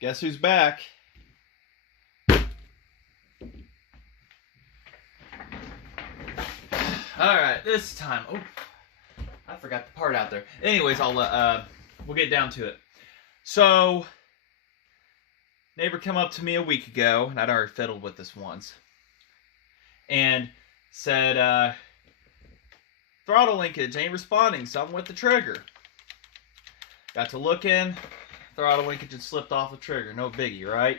Guess who's back? Alright, this time. Oh, I forgot the part out there. Anyways, we'll get down to it. So, neighbor came up to me a week ago, and I'd already fiddled with this once, and said, throttle linkage ain't responding, something with the trigger. Got to looking, throttle linkage had slipped off the trigger, no biggie, right?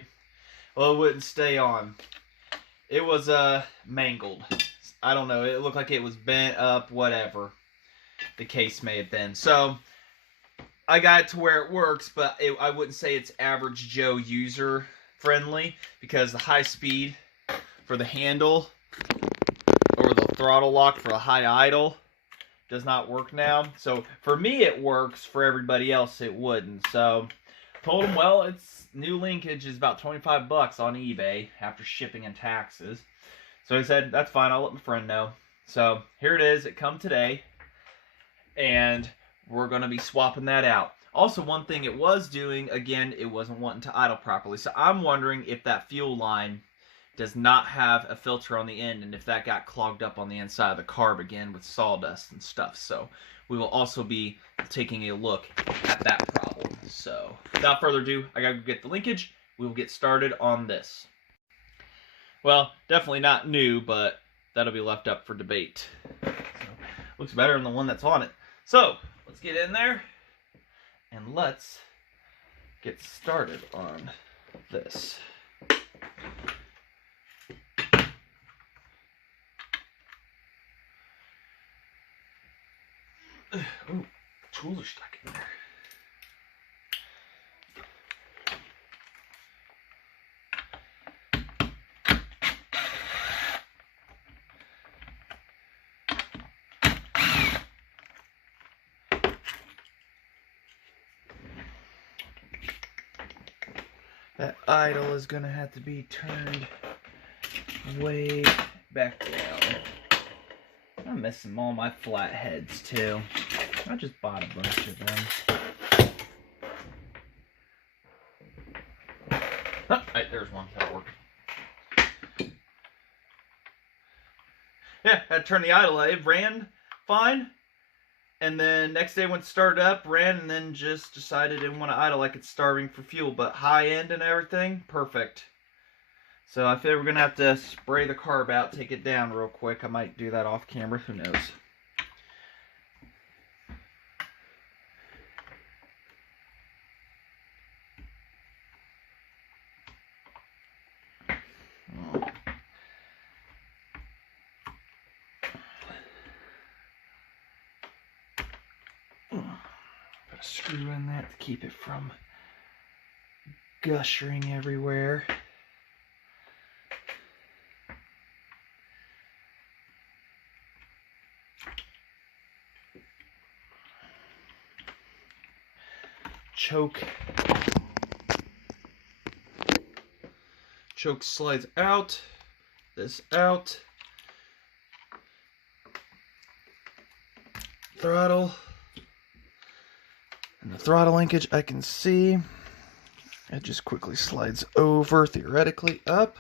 Well, it wouldn't stay on. It was mangled. I don't know, it looked like it was bent up, whatever the case may have been. So, I got it to where it works, but I wouldn't say it's average Joe user friendly, because the high speed for the handle or the throttle lock for a high idle does not work now. So for me it works, for everybody else it wouldn't. So told him, well, it's new linkage is about 25 bucks on eBay after shipping and taxes. So he said, that's fine, I'll let my friend know. So here it is, it come today, and we're going to be swapping that out. Also, one thing it was doing, again, it wasn't wanting to idle properly. So I'm wondering if that fuel line does not have a filter on the end, and if that got clogged up on the inside of the carb again with sawdust and stuff. So we will also be taking a look at that problem. So without further ado, I gotta go get the linkage. We will get started on this. Well, definitely not new, but that'll be left up for debate. So, looks better than the one that's on it. So let's get in there and let's get started on this. Ooh, tools are stuck in there. That idle is going to have to be turned way back down. I'm missing all my flat heads too. I just bought a bunch of them. Oh, right, there's one. That'll work. Yeah, I had to turn the idle. It ran fine. And then next day went to start up, ran, and then just decided it didn't want to idle like it's starving for fuel. But high end and everything, perfect. So I feel we're going to have to spray the carb out, take it down real quick. I might do that off camera, who knows. Put a screw in that to keep it from gushing everywhere. Choke slides out, this out, throttle, and the throttle linkage I can see, it just quickly slides over, theoretically up.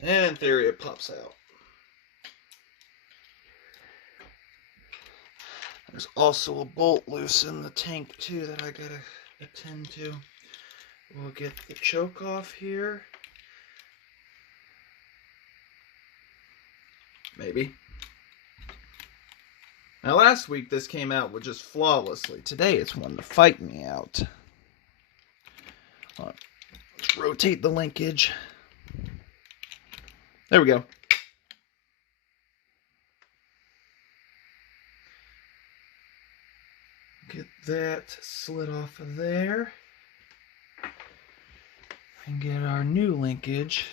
And in theory it pops out. There's also a bolt loose in the tank too that I gotta attend to. We'll get the choke off here. Maybe. Now last week this came out with just flawlessly. Today it's one to fight me out. Let's rotate the linkage. There we go. Get that slid off of there. And get our new linkage.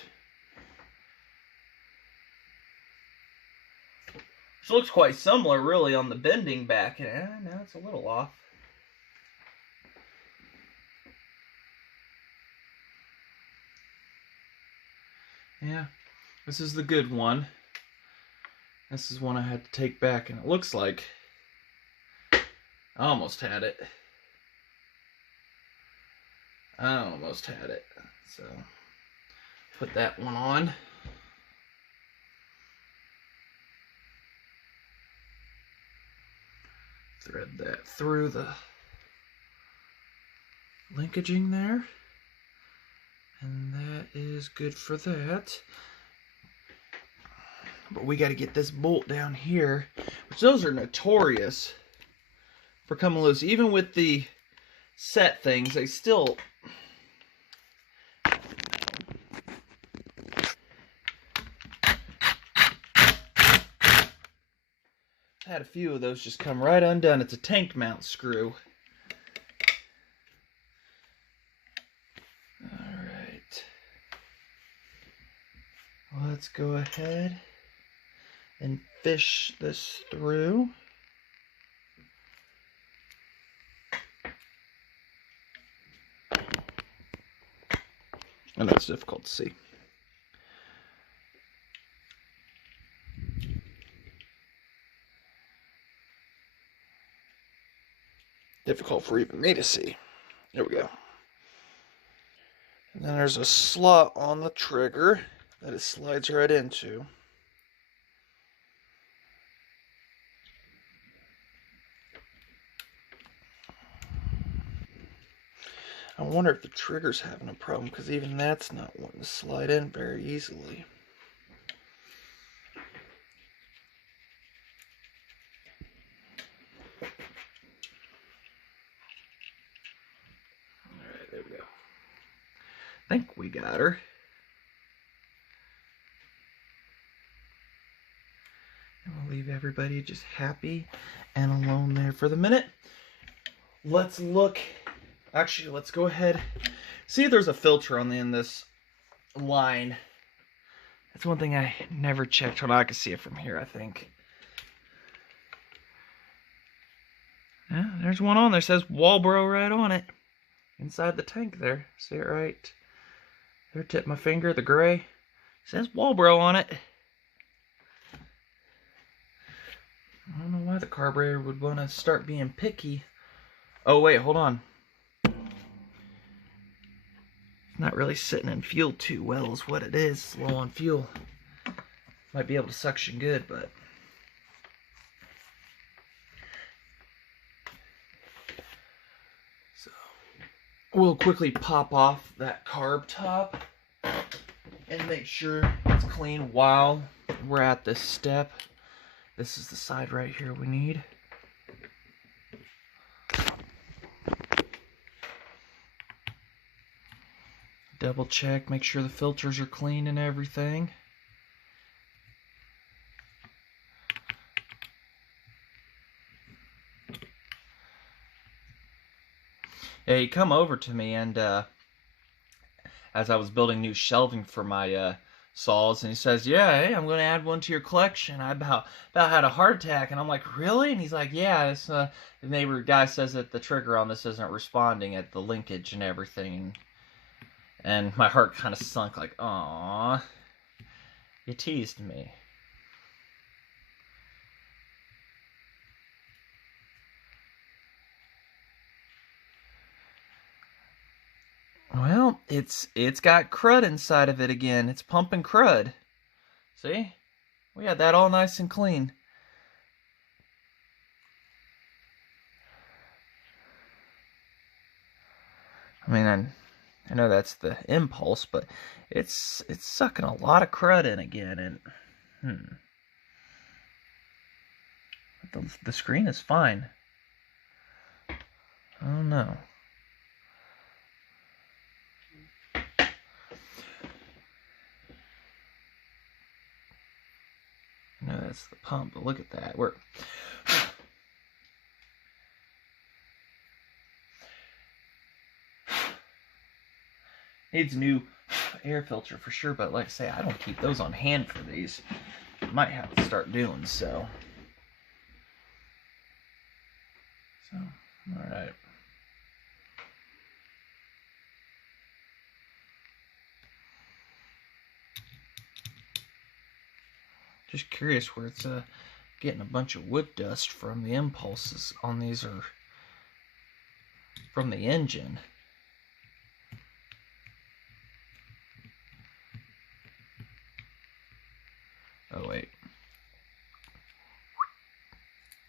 This looks quite similar, really, on the bending back. Now it's a little off. Yeah, this is the good one. This is one I had to take back, and it looks like I almost had it. So put that one on. Thread that through the linkaging there. And that is good for that. But we got to get this bolt down here, which those are notorious for coming loose. Even with the set things, they still... had a few of those just come right undone. It's a tank mount screw. Alright. Let's go ahead and fish this through. I know it's difficult to see. Difficult for even me to see. There we go. And then there's a slot on the trigger that it slides right into. I wonder if the trigger's having a problem, because even that's not wanting to slide in very easily. Alright, there we go. I think we got her. And we'll leave everybody just happy and alone there for the minute. Let's look. Actually, let's go ahead. See if there's a filter on the end of this line. That's one thing I never checked. Hold on, I can see it from here, I think. Yeah, there's one on there. It says Walbro right on it. Inside the tank there. See it right there? Tip my finger, the gray. It says Walbro on it. I don't know why the carburetor would want to start being picky. Oh, wait, hold on. Not really sitting in fuel too well is what it is. Low on fuel. Might be able to suction good, but so we'll quickly pop off that carb top and make sure it's clean while we're at this step. This is the side right here we need. Double check, make sure the filters are clean and everything. Yeah, he come over to me and as I was building new shelving for my saws, and he says, "Yeah, hey, I'm going to add one to your collection. I about had a heart attack." And I'm like, "Really?" And he's like, "Yeah, this the neighbor guy says that the trigger on this isn't responding at the linkage and everything." And my heart kind of sunk, like, "Aw, you teased me." Well, it's got crud inside of it again. It's pumping crud. See? We had that all nice and clean. I mean, I know that's the impulse, but it's sucking a lot of crud in again, and the screen is fine. I don't know. I know that's the pump, but look at that. We're needs a new air filter for sure, but like I say, I don't keep those on hand for these. Might have to start doing so. All right. Just curious where it's getting a bunch of wood dust from. The impulses on these are from the engine. Oh wait.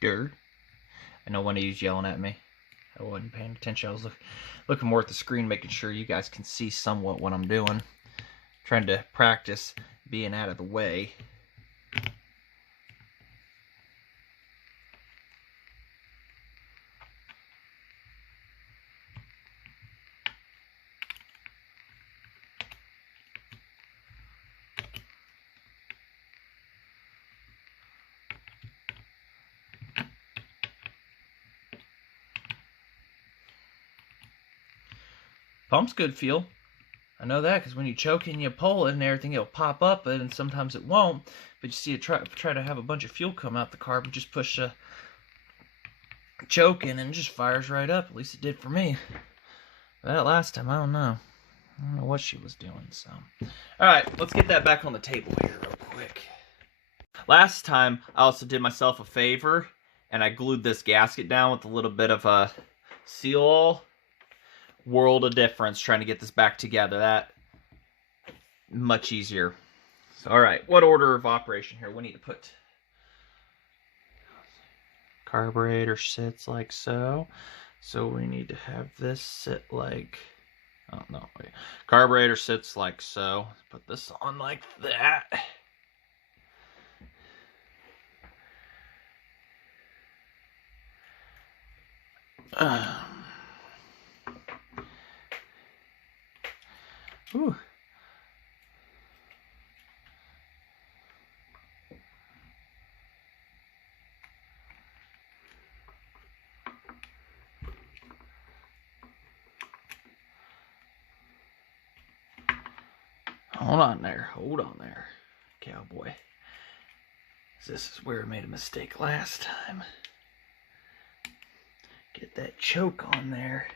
Dirt. I know one of you's yelling at me. I wasn't paying attention. I was looking more at the screen, making sure you guys can see somewhat what I'm doing. Trying to practice being out of the way. Pump's good feel. I know that because when you choke and you pull it and everything, it'll pop up, and sometimes it won't. But you see it try to have a bunch of fuel come out the carb and just push a choke in and it just fires right up. At least it did for me. That last time, I don't know. I don't know what she was doing. So, all right, let's get that back on the table here real quick. Last time, I also did myself a favor, and I glued this gasket down with a little bit of a seal all. World of difference trying to get this back together. That much easier. So, all right, what order of operation here? We need to put carburetor sits like so. So we need to have this sit like, oh no, wait. Carburetor sits like so. Put this on like that. Ooh. Hold on there, cowboy. This is where I made a mistake last time. Get that choke on there.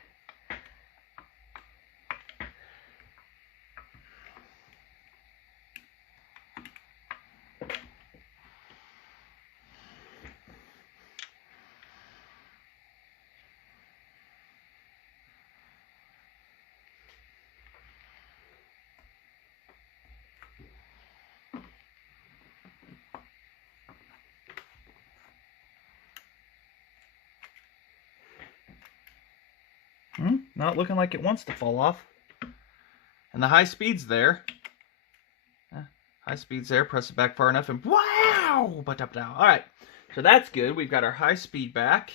Not looking like it wants to fall off. And the high speed's there. High speed's there. Press it back far enough and wow! But up down. Alright. So that's good. We've got our high speed back.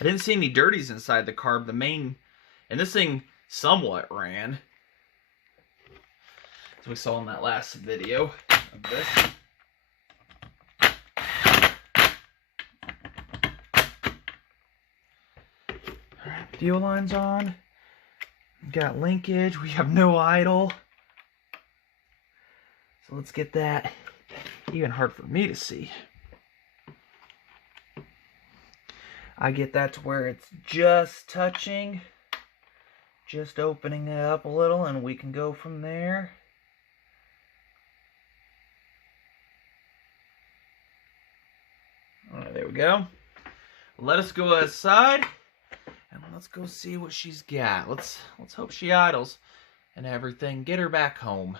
I didn't see any dirties inside the carb. The main... And this thing somewhat ran. As we saw in that last video of this. Fuel line's on. We've got linkage. We have no idle. So let's get that. Even hard for me to see. I get that to where it's just touching. Just opening it up a little and we can go from there. Alright, there we go. Let us go outside. And let's go see what she's got. Let's hope she idles and everything. Get her back home.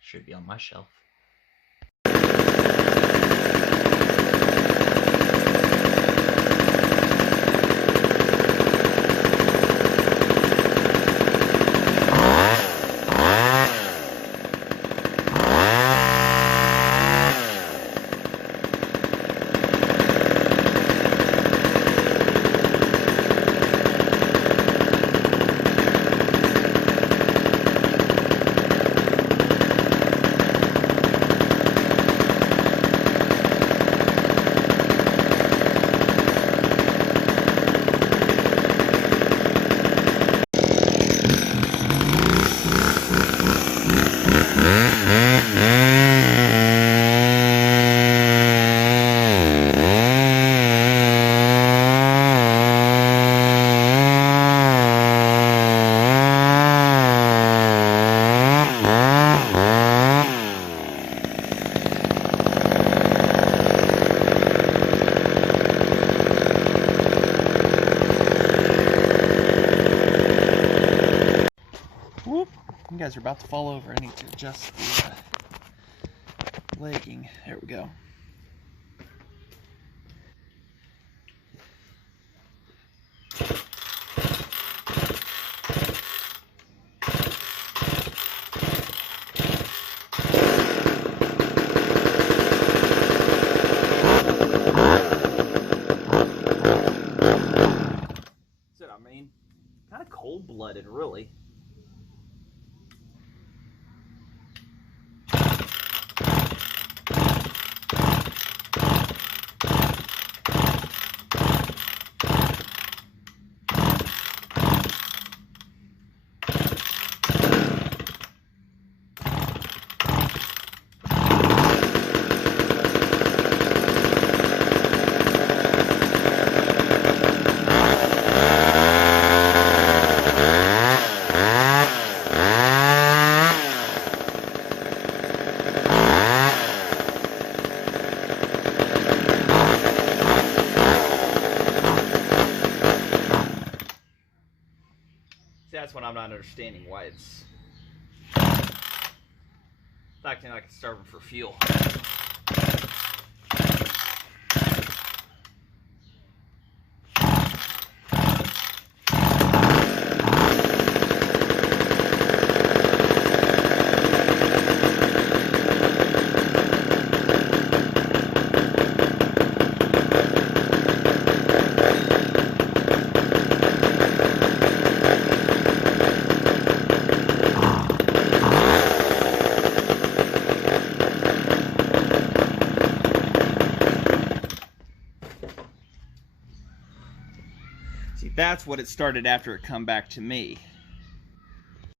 Should be on my shelf. guys are about to fall over. I need to adjust the legging. There we go. Kind of cold-blooded, really. That's what I'm not understanding, why it's acting like it's starving for fuel. See, that's what it started after it come back to me.